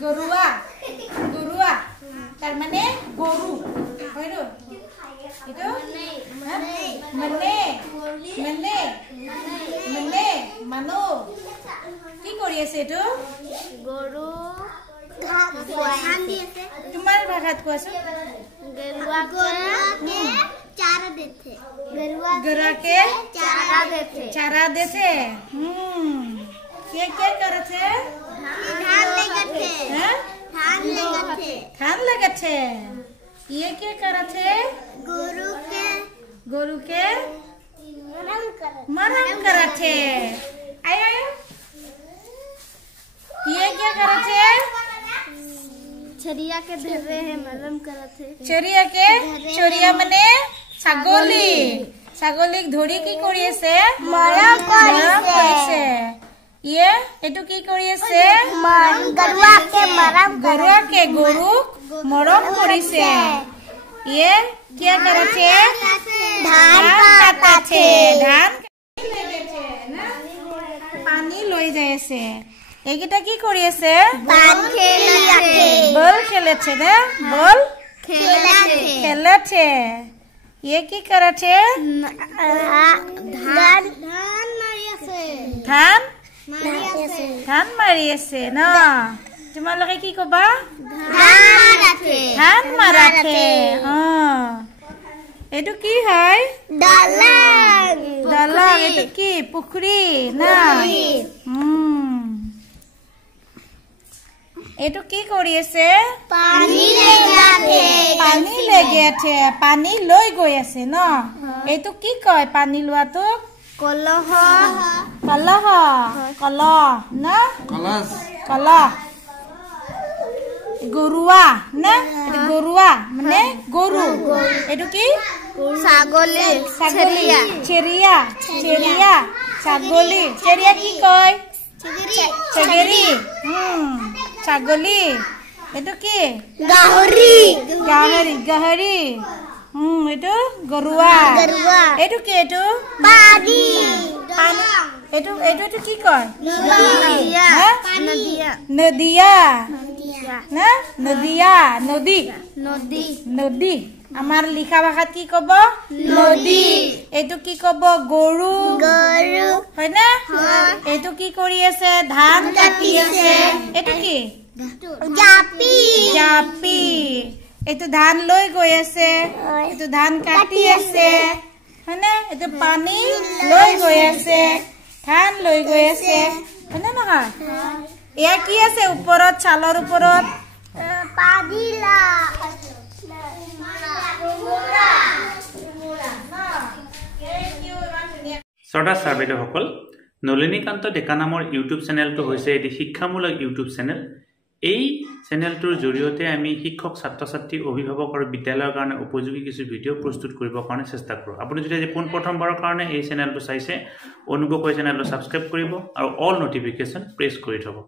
গৰুৱা গৰুৱা তাৰ মানে গৰু হয়তো এটো মানে মানে মানে মানুহ কি কৰি আছে এটো গৰু ধান দি আছে তোমাৰ ভাষাত কোৱাছো গৰুৱাকে चारा देते गरुवा के चारा देते क्या करते धान लगाते हैं धान लगाते ये क्या करते गुरु के मरम करते आयो ये क्या करते चरिया के धरे हैं मरम करते चरिया मने ছাগলী ছাগলীক ধৰি কি কৰি আছে মৰম কৰিছে ইয়ে এটো কি কৰি আছে গৰুৱাকে গৰুক মৰম কৰিছে ইয়ে কি करते धान काटते ধান লেগেছে না পানী লৈ যাই আছে এইগিটা কি কৰি আছে বল খেলেছে না বল খেলেছে ये की करते धान मारी আছে ন তোমালোকে কি কবা ধান মাৰাতে এটো কি হয় দলং এটো কি পুখুৰী না এটো কি কৰি আছে पानी লেগে আছে পানী লৈ গৈ আছে ন এটো কি কয় পানী লোৱাটো कलह কলহ না কলহ গৰুৱা না গৰুৱা মানে গৰু এটো কি ছাগলী চেৰিয়া ছাগলী চেৰিয়া কি কয় চেগেৰি ছাগলী এটো কি গাহৰি এটো গৰুৱা এটো কি এটো পানী এটো কি কয় নদিয়া না নদী আমাৰ লিখা ভাষাত কি কব নদী এটো কি কব গৰু হয় না এটো কি কৰি আছে ধান কাটি আছে এটো কি জাপি এটো ধান লৈ গৈ আছে এটো ধান কাটি আছে হয়নে এটো পানী লৈ গৈ আছে ধান লৈ গৈ আছে হয়নে নহয় এয়া কি আছে ওপৰত ছালৰ ওপৰত পাদিলা শ্ৰোতা সাৰ্বেদসকল নলিনীকান্ত ডেকা নামৰ ইউটিউব চেনেলটো হৈছে এটি শিক্ষামূলক ইউটিউব চেনেল এই চেনেলটোৰ জৰিয়তে আমি শিক্ষক ছাত্ৰ ছাত্ৰী অভিভাৱক আৰু বিদ্যালয়ৰ কাৰণে উপযোগী কিছু ভিডিঅ' প্ৰস্তুত কৰিবৰ কাৰণে চেষ্টা কৰোঁ আপুনি যদি আজি প্ৰথমবাৰৰ কাৰণে এই চেনেলটো চাইছে অনুগ্ৰহ কৰি চেনেলটো সাবস্ক্ৰাইব কৰিব আৰু অল নটিফিকেশন প্ৰেছ কৰি থব